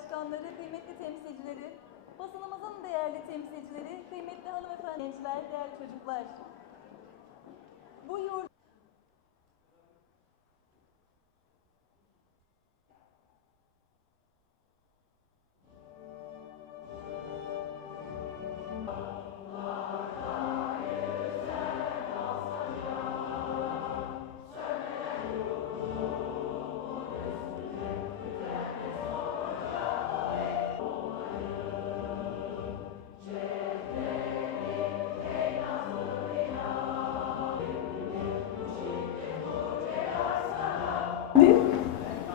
başkanları, kıymetli temsilcileri, basınımızın değerli temsilcileri, kıymetli hanımefendi, gençler, değerli çocuklar. Bu yurt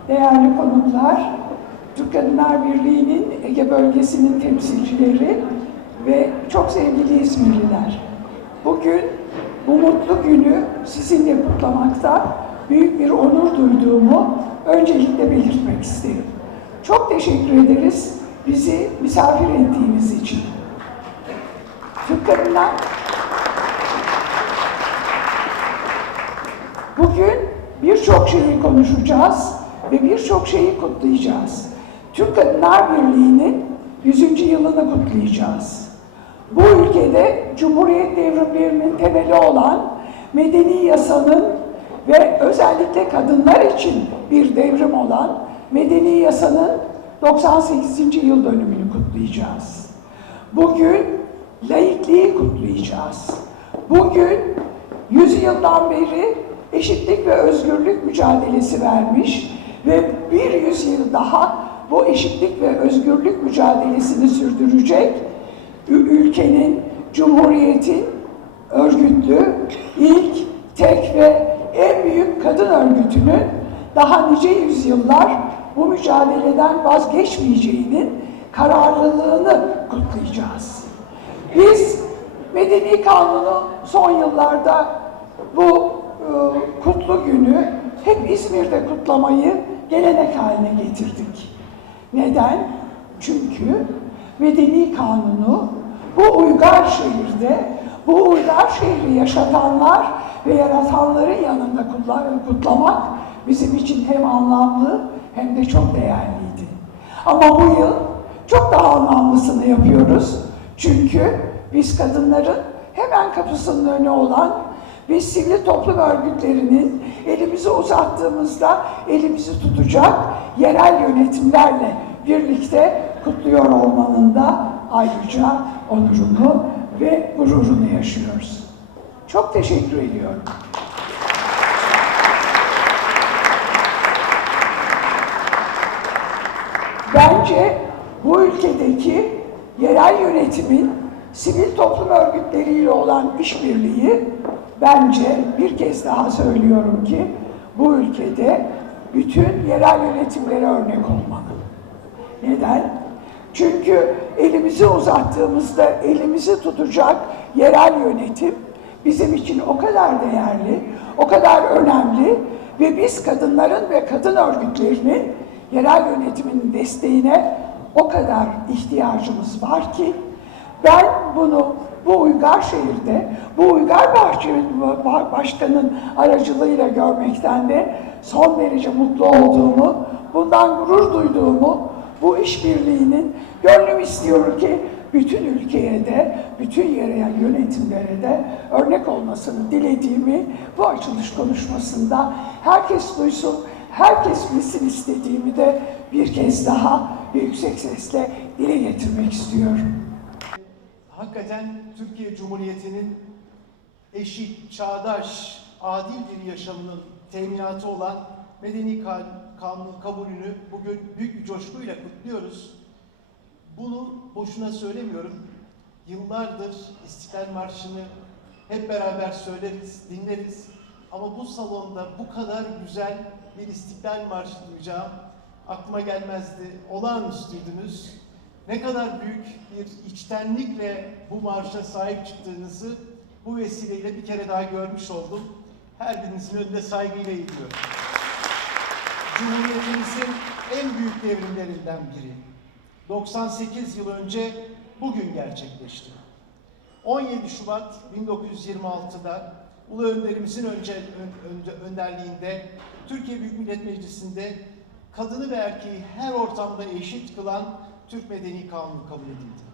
değerli konuklar, Türk Kadınlar Birliği'nin Ege bölgesinin temsilcileri ve çok sevgili İzmirliler. Bugün bu mutlu günü sizinle kutlamakta büyük bir onur duyduğumu öncelikle belirtmek isterim. Çok teşekkür ederiz bizi misafir ettiğiniz için. Türk Kadınlar Bugün birçok şeyi konuşacağız ve birçok şeyi kutlayacağız. Türk Kadınlar Birliği'nin 100. yılını kutlayacağız. Bu ülkede Cumhuriyet devrimlerinin temeli olan medeni yasanın ve özellikle kadınlar için bir devrim olan medeni yasanın 98. yıl dönümünü kutlayacağız. Bugün laikliği kutlayacağız. Bugün yüzyıldan beri eşitlik ve özgürlük mücadelesi vermiş ve bir yüzyıl daha bu eşitlik ve özgürlük mücadelesini sürdürecek ülkenin, cumhuriyetin örgütlü, ilk, tek ve en büyük kadın örgütünün daha nice yüzyıllar bu mücadeleden vazgeçmeyeceğinin kararlılığını kutlayacağız. Biz Medeni Kanunu son yıllarda bu e, kutlu günü hep İzmir'de kutlamayı gelenek haline getirdik. Neden? Çünkü Medeni Kanunu bu uygar şehirde, bu uygar şehri yaşatanlar ve yaratanların yanında kutla- kutlamak bizim için hem anlamlı hem de çok değerliydi. Ama bu yıl çok daha anlamlısını yapıyoruz. Çünkü biz kadınların hemen kapısının önü olan biz sivil toplum örgütlerinin elimizi uzattığımızda elimizi tutacak yerel yönetimlerle birlikte kutluyor olmanın da ayrıca onurunu ve gururunu yaşıyoruz. Çok teşekkür ediyorum. Bence bu ülkedeki yerel yönetimin sivil toplum örgütleriyle olan işbirliği bence bir kez daha söylüyorum ki bu ülkede bütün yerel yönetimlere örnek olmalı. Neden? Çünkü elimizi uzattığımızda elimizi tutacak yerel yönetim bizim için o kadar değerli, o kadar önemli ve biz kadınların ve kadın örgütlerinin yerel yönetimin desteğine o kadar ihtiyacımız var ki ben bunu bu uygar şehirde, bu uygar başkanın aracılığıyla görmekten de son derece mutlu olduğumu, bundan gurur duyduğumu, bu işbirliğinin gönlüm istiyor ki bütün ülkeye de, bütün yerel yönetimlere de örnek olmasını dilediğimi bu açılış konuşmasında herkes duysun, herkes bilsin istediğimi de bir kez daha yüksek sesle dile getirmek istiyorum. Hakikaten Türkiye Cumhuriyeti'nin eşit, çağdaş, adil bir yaşamının teminatı olan Medeni Kan- Kanun kabulünü bugün büyük bir coşkuyla kutluyoruz. Bunu boşuna söylemiyorum. Yıllardır İstiklal Marşı'nı hep beraber söyleriz, dinleriz. Ama bu salonda bu kadar güzel bir İstiklal Marşı duyacağım aklıma gelmezdi. Olağanüstüydünüz. Ne kadar büyük bir içtenlikle bu marşa sahip çıktığınızı bu vesileyle bir kere daha görmüş oldum. Her birinizin önünde saygıyla eğiliyorum. Cumhuriyetimizin en büyük devrimlerinden biri. 98 yıl önce bugün gerçekleşti. 17 Şubat 1926'da Ulu Önderimizin önce, ön- önce- önderliğinde Türkiye Büyük Millet Meclisi'nde kadını ve erkeği her ortamda eşit kılan Türk Medeni Kanunu kabul edildi.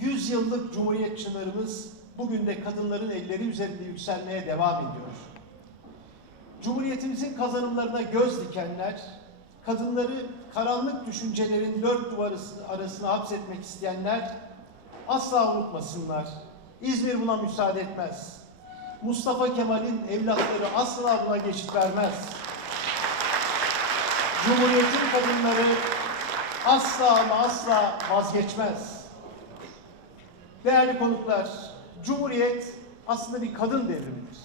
100 yıllık Cumhuriyet çınarımız bugün de kadınların elleri üzerinde yükselmeye devam ediyor. Cumhuriyetimizin kazanımlarına göz dikenler, kadınları karanlık düşüncelerin dört duvarı arasına hapsetmek isteyenler asla unutmasınlar. İzmir buna müsaade etmez. Mustafa Kemal'in evlatları asla buna geçit vermez. Cumhuriyetin kadınları asla ama asla vazgeçmez. Değerli konuklar, Cumhuriyet aslında bir kadın devrimidir.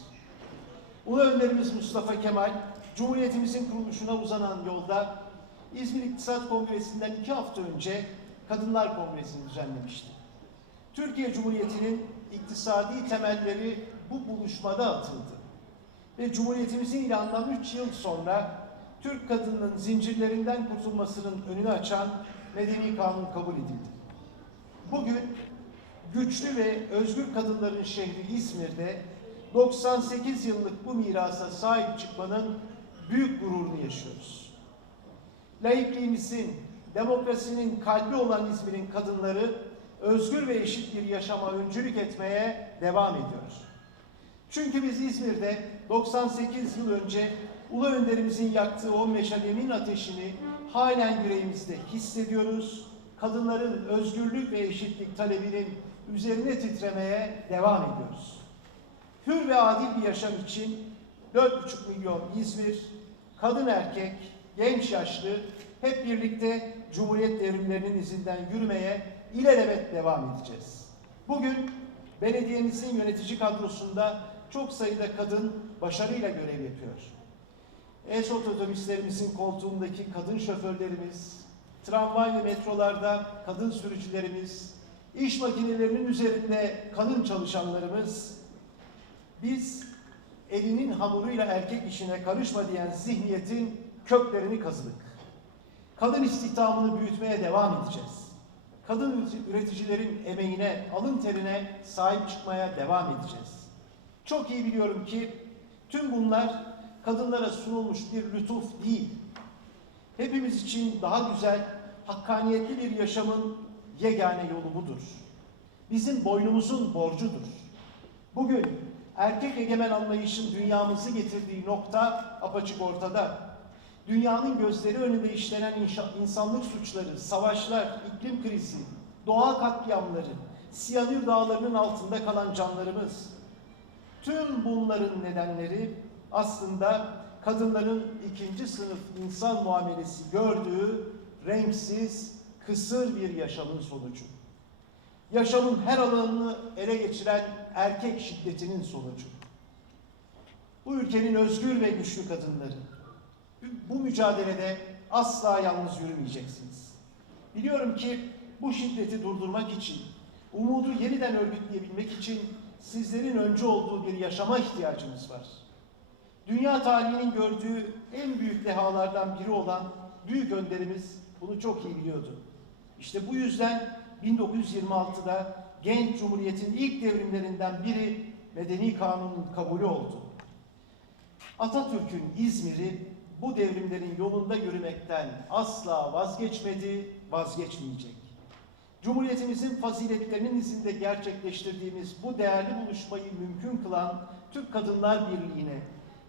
Ulu önderimiz Mustafa Kemal, Cumhuriyetimizin kuruluşuna uzanan yolda İzmir İktisat Kongresi'nden iki hafta önce Kadınlar Kongresi'ni düzenlemişti. Türkiye Cumhuriyeti'nin iktisadi temelleri bu buluşmada atıldı. Ve Cumhuriyetimizin ilanından üç yıl sonra Türk kadınının zincirlerinden kurtulmasının önünü açan Medeni Kanun kabul edildi. Bugün güçlü ve özgür kadınların şehri İzmir'de 98 yıllık bu mirasa sahip çıkmanın büyük gururunu yaşıyoruz. Laikliğimizin, demokrasinin kalbi olan İzmir'in kadınları özgür ve eşit bir yaşama öncülük etmeye devam ediyor. Çünkü biz İzmir'de 98 yıl önce Ulu Önderimizin yaktığı o meşalenin ateşini halen yüreğimizde hissediyoruz. Kadınların özgürlük ve eşitlik talebinin üzerine titremeye devam ediyoruz. Hür ve adil bir yaşam için 4,5 milyon İzmir, kadın erkek, genç yaşlı hep birlikte Cumhuriyet devrimlerinin izinden yürümeye ilelebet devam edeceğiz. Bugün belediyemizin yönetici kadrosunda çok sayıda kadın başarıyla görev yapıyor. ESOT otobüslerimizin koltuğundaki kadın şoförlerimiz, tramvay ve metrolarda kadın sürücülerimiz, iş makinelerinin üzerinde kadın çalışanlarımız, biz elinin hamuruyla erkek işine karışma diyen zihniyetin köklerini kazıdık. Kadın istihdamını büyütmeye devam edeceğiz. Kadın üreticilerin emeğine, alın terine sahip çıkmaya devam edeceğiz. Çok iyi biliyorum ki tüm bunlar kadınlara sunulmuş bir lütuf değil. Hepimiz için daha güzel, hakkaniyetli bir yaşamın yegane yolu budur. Bizim boynumuzun borcudur. Bugün erkek egemen anlayışın dünyamızı getirdiği nokta apaçık ortada. Dünyanın gözleri önünde işlenen insanlık suçları, savaşlar, iklim krizi, doğa katliamları, siyanür dağlarının altında kalan canlarımız, Tüm bunların nedenleri aslında kadınların ikinci sınıf insan muamelesi gördüğü renksiz, kısır bir yaşamın sonucu. Yaşamın her alanını ele geçiren erkek şiddetinin sonucu. Bu ülkenin özgür ve güçlü kadınları bu mücadelede asla yalnız yürümeyeceksiniz. Biliyorum ki bu şiddeti durdurmak için, umudu yeniden örgütleyebilmek için sizlerin önce olduğu bir yaşama ihtiyacımız var. Dünya tarihinin gördüğü en büyük dehalardan biri olan büyük önderimiz bunu çok iyi biliyordu. İşte bu yüzden 1926'da genç cumhuriyetin ilk devrimlerinden biri Medeni Kanun'un kabulü oldu. Atatürk'ün İzmir'i bu devrimlerin yolunda yürümekten asla vazgeçmedi, vazgeçmeyecek. Cumhuriyetimizin faziletlerinin izinde gerçekleştirdiğimiz bu değerli buluşmayı mümkün kılan Türk Kadınlar Birliği'ne,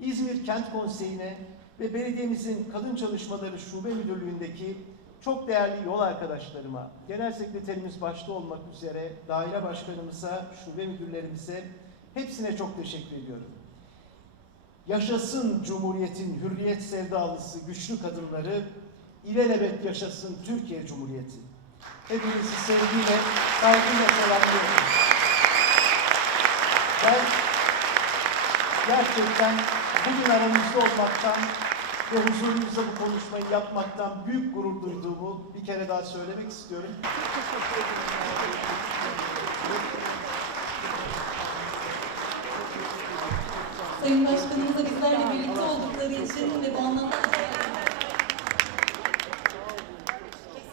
İzmir Kent Konseyi'ne ve belediyemizin Kadın Çalışmaları Şube Müdürlüğü'ndeki çok değerli yol arkadaşlarıma, genel sekreterimiz başta olmak üzere daire başkanımıza, şube müdürlerimize hepsine çok teşekkür ediyorum. Yaşasın Cumhuriyet'in hürriyet sevdalısı güçlü kadınları, ilelebet yaşasın Türkiye Cumhuriyeti. Hepinizi sevgiyle, saygıyla selamlıyorum. Ben gerçekten bugün aramızda olmaktan ve huzurunuzda bu konuşmayı yapmaktan büyük gurur duyduğumu bir kere daha söylemek istiyorum. Sayın Başkanımıza bizlerle birlikte oldukları için ve bu anlamda